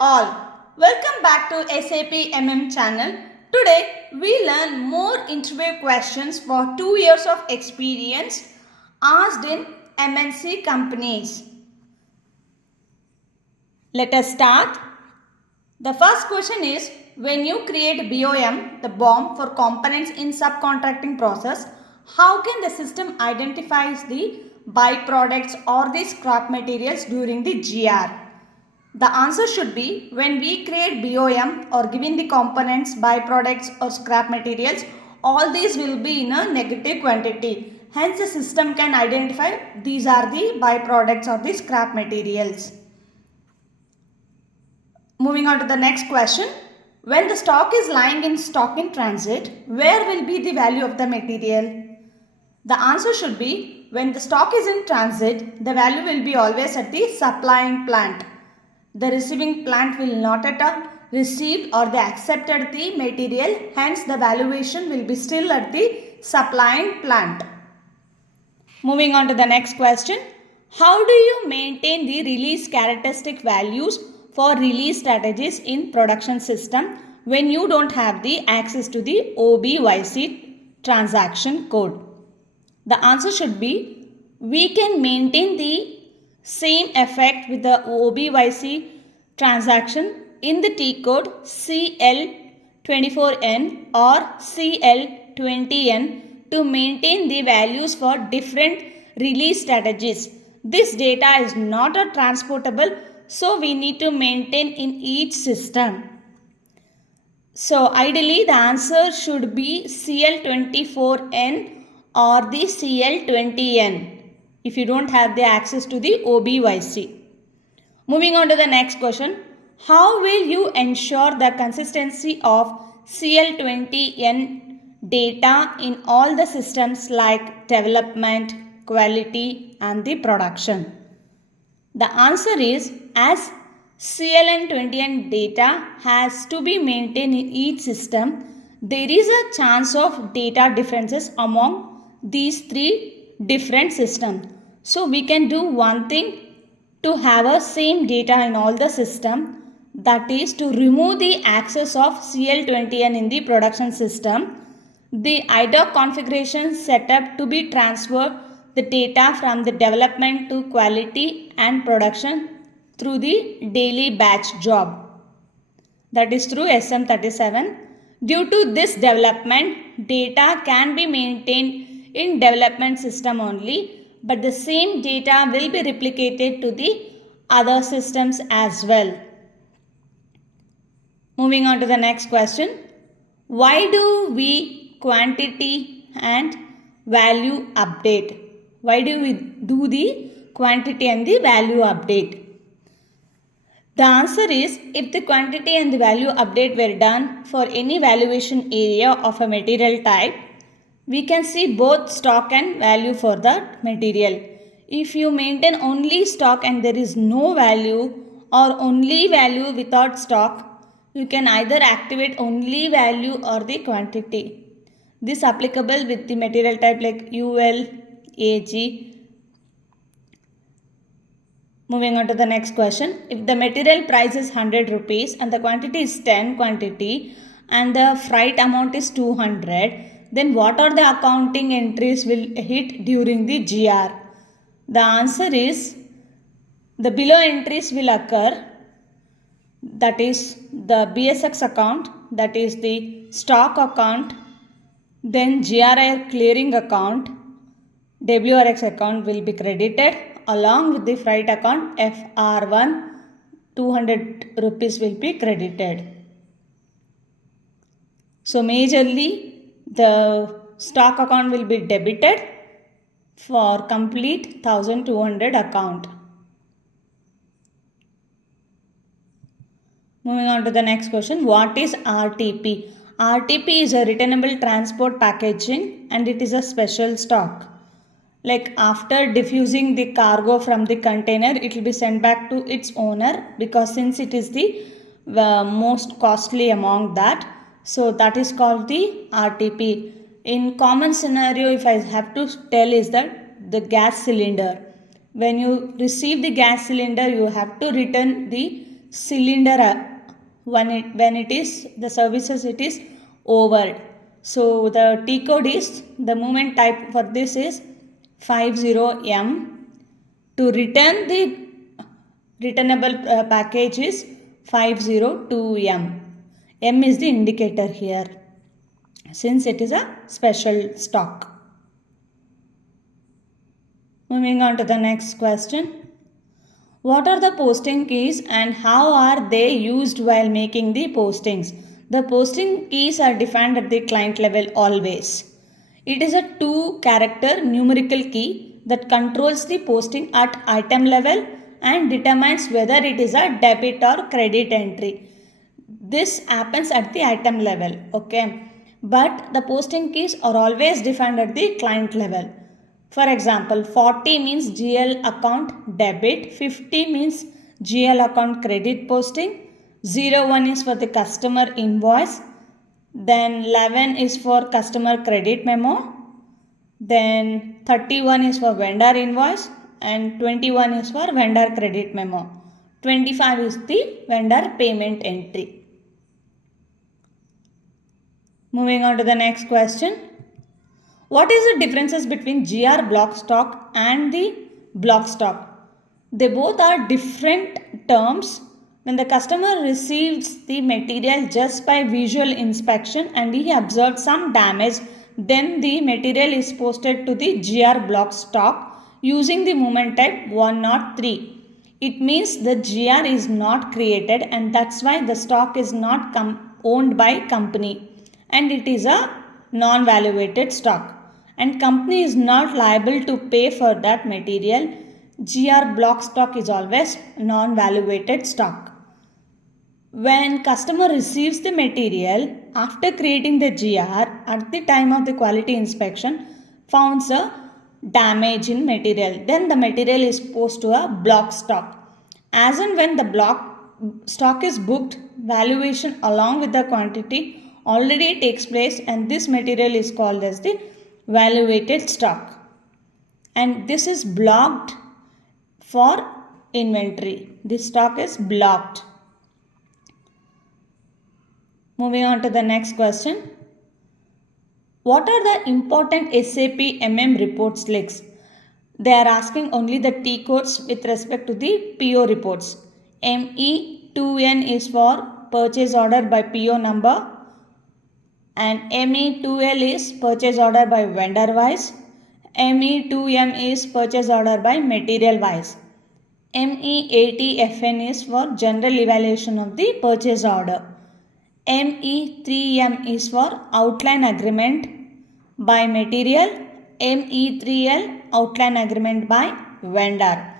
all, welcome back to SAP channel. Today we learn more interview questions for 2 years of experience asked in MNC companies. Let us start. The first question is, when you create BOM, the BOM for components in subcontracting process, how can the system identifies the byproducts or the scrap materials during the GR? The answer should be, when we create BOM or giving the components, byproducts or scrap materials, all these will be in a negative quantity. Hence the system can identify these are the byproducts or the scrap materials. Moving on to the next question. When the stock is lying in stock in transit, where will be the value of the material? The answer should be, when the stock is in transit, the value will be always at the supplying plant. The receiving plant will not at all received or they accepted the material, hence the valuation will be still at the supplying plant. Moving on to the next question. How do you maintain the release characteristic values for release strategies in production system when you don't have the access to the OBYC transaction code? The answer should be, we can maintain the same effect with the OBYC transaction in the T code CL24N or CL20N to maintain the values for different release strategies. This data is not transportable, so we need to maintain in each system. So ideally the answer should be CL24N or the CL20N if you don't have the access to the OBYC. Moving on to the next question. How will you ensure the consistency of CL20N data in all the systems like development, quality and the production? The answer is, as CLN20N data has to be maintained in each system, there is a chance of data differences among these three different systems. So we can do one thing to have a same data in all the system, that is to remove the access of CL20N in the production system. The IDOC configuration setup to be transferred the data from the development to quality and production through the daily batch job, that is through SM37. Due to this development, data can be maintained in development system only, but the same data will be replicated to the other systems as well. Moving on to the next question. Why do we quantity and value update? Why do we do the quantity and the value update? The answer is, if the quantity and the value update were done for any valuation area of a material type, we can see both stock and value for that material. If you maintain only stock and there is no value or only value without stock, you can either activate only value or the quantity. This applicable with the material type like UL, AG. Moving on to the next question. If the material price is 100 rupees and the quantity is 10 quantity and the freight amount is 200, then what are the accounting entries will hit during the GR? The answer is, the below entries will occur, that is the BSX account, that is the stock account, then GRI clearing account, WRX account will be credited along with the freight account FR1 200 rupees will be credited. So majorly the stock account will be debited for complete 1200 account. Moving on to the next question. What is RTP? RTP is a returnable transport packaging and it is a special stock. Like after diffusing the cargo from the container, it will be sent back to its owner, because since it is the most costly among that. So that is called the RTP. In common scenario, if I have to tell, is that the gas cylinder. When you receive the gas cylinder, you have to return the cylinder when it is the services it is over. So the T code is, the movement type for this is 50M. To return the returnable package is 502M. M is the indicator here since it is a special stock. Moving on to the next question. What are the posting keys and how are they used while making the postings? The posting keys are defined at the client level always. It is a 2-character numerical key that controls the posting at item level and determines whether it is a debit or credit entry. This happens at the item level, okay? But the posting keys are always defined at the client level. For example, 40 means GL account debit, 50 means GL account credit posting, 01 is for the customer invoice, then 11 is for customer credit memo, then 31 is for vendor invoice and 21 is for vendor credit memo. 25 is the vendor payment entry. Moving on to the next question. What is the differences between GR block stock and the block stock? They both are different terms. When the customer receives the material just by visual inspection and he observes some damage, then the material is posted to the GR block stock using the movement type 103. It means the GR is not created and that's why the stock is not owned by company and it is a non-valuated stock and company is not liable to pay for that material. GR block stock is always non-valuated stock. When customer receives the material after creating the GR at the time of the quality inspection finds a damage in material, then the material is posted to a block stock. As and when the block stock is booked, valuation along with the quantity already takes place and this material is called as the valuated stock. And this is blocked for inventory. This stock is blocked. Moving on to the next question. What are the important SAP reports leaks? They are asking only the T codes with respect to the PO reports. ME2N is for purchase order by PO number and ME2L is purchase order by vendor wise. ME2M is purchase order by material wise. ME80FN is for general evaluation of the purchase order. ME3M is for outline agreement by material. ME3L outline agreement by vendor.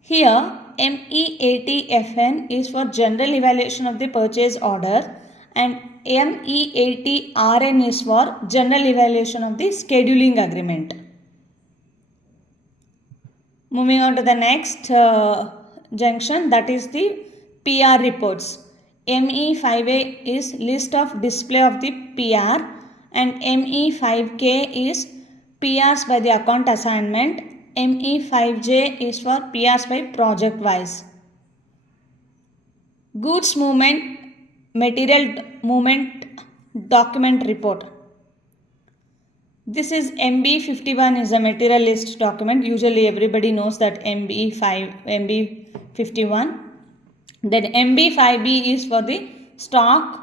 Here ME80FN is for general evaluation of the purchase order and ME80RN is for general evaluation of the scheduling agreement. Moving on to the next junction, that is the PR reports. ME5A is list of display of the PR and ME5K is PRs by the account assignment. ME5J is for PRs by project wise. Goods movement, material movement document report. This is MB51 is a material list document. Usually everybody knows that MB51. Then MB5B is for the stock.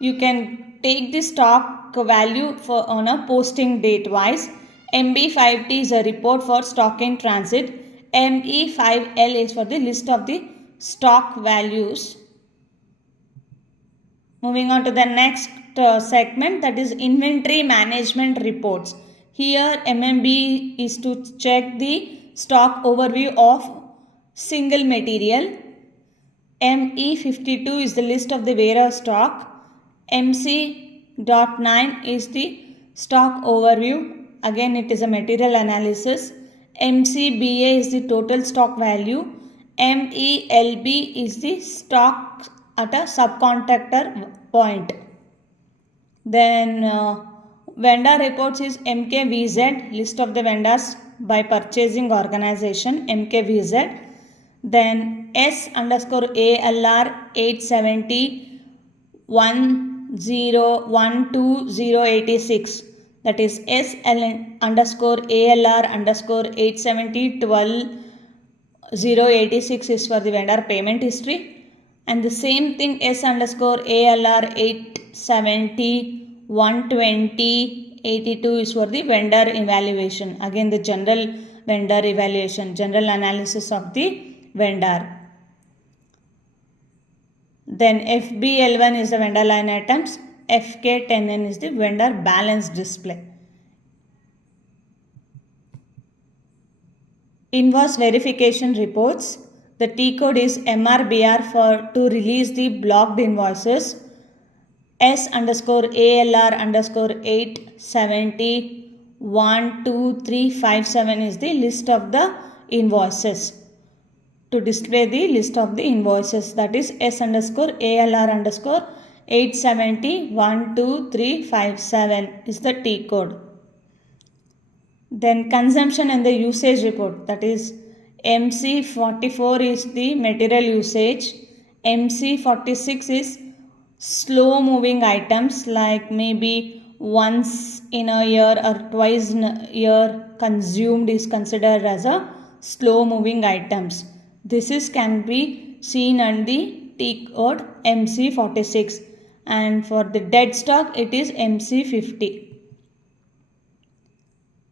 You can take the stock value for on a posting date wise. MB5T is a report for stock in transit. ME5L is for the list of the stock values. Moving on to the next segment, that is inventory management reports. Here MMB is to check the stock overview of single material. ME52 is the list of the warehouse stock. MC.9 is the stock overview. Again it is a material analysis. MCBA is the total stock value. MELB is the stock at a subcontractor point. Then vendor reports is MKVZ, list of the vendors by purchasing organization, MKVZ. Then S underscore ALR 870 1012086, that is SL underscore ALR underscore 870 12086 is for the vendor payment history, and the same thing S underscore ALR 870 120 82 is for the vendor evaluation. Again the general vendor evaluation, general analysis of the vendor. Then FBL1 is the vendor line items, FK10N is the vendor balance display. Invoice verification reports. The T code is MRBR to release the blocked invoices. S underscore ALR underscore 870 12357 is the list of the invoices. To display the list of the invoices, that is S underscore ALR underscore 870 12357 is the T code. Then consumption and the usage report, that is MC44 is the material usage, MC46 is slow moving items like maybe once in a year or twice in a year consumed is considered as a slow moving items. This can be seen on the T code MC46, and for the dead stock it is MC50.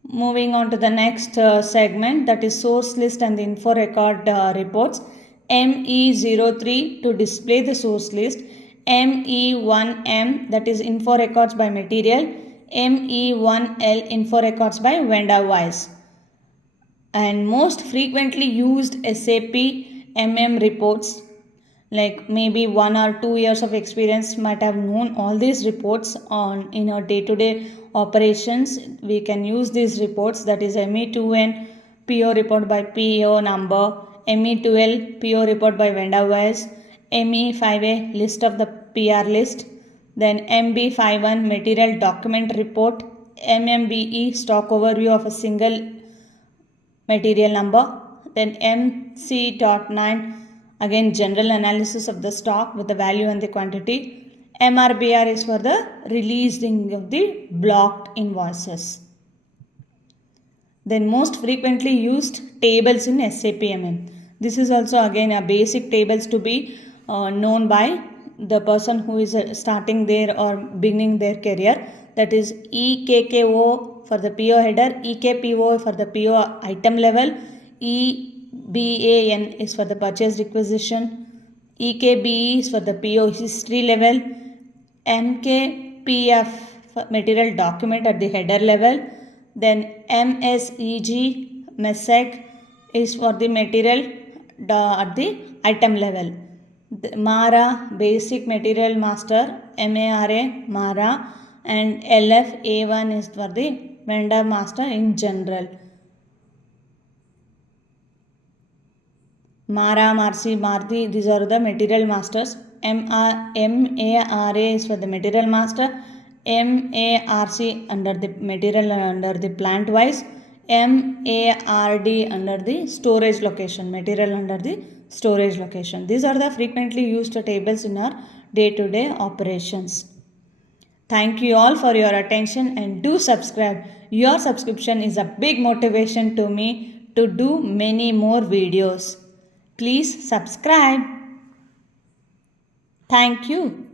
Moving on to the next segment, that is source list and the info record reports. ME03 to display the source list, ME1M that is info records by material, ME1L info records by vendor wise. And most frequently used SAP MM reports, like maybe 1 or 2 years of experience might have known all these reports on in our day-to-day operations. We can use these reports, that is ME2N PO report by PO number, ME2L PO report by vendor wise, ME5A list of the PR list, then MB51 material document report, MMBE stock overview of a single material number, then MC.9 again general analysis of the stock with the value and the quantity. MRBR is for the releasing of the blocked invoices. Then most frequently used tables in SAP MM. This is also again a basic tables to be known by the person who is starting their or beginning their career. That is EKKO for the PO header, EKPO for the PO item level, EBAN is for the purchase requisition, EKBE is for the PO history level, MKPF for material document at the header level, then MSEG MESEC is for the material at the item level. The MARA basic material master, MARA MARA, and LFA1 is for the vendor master in general. MARA, MARCI, MARTI, these are the material masters. MARA is for the material master, MARC under the material under the plant wise, MARD under the storage location, material under the storage location. These are the frequently used tables in our day-to-day operations. Thank you all for your attention and do subscribe. Your subscription is a big motivation to me to do many more videos. Please subscribe. Thank you.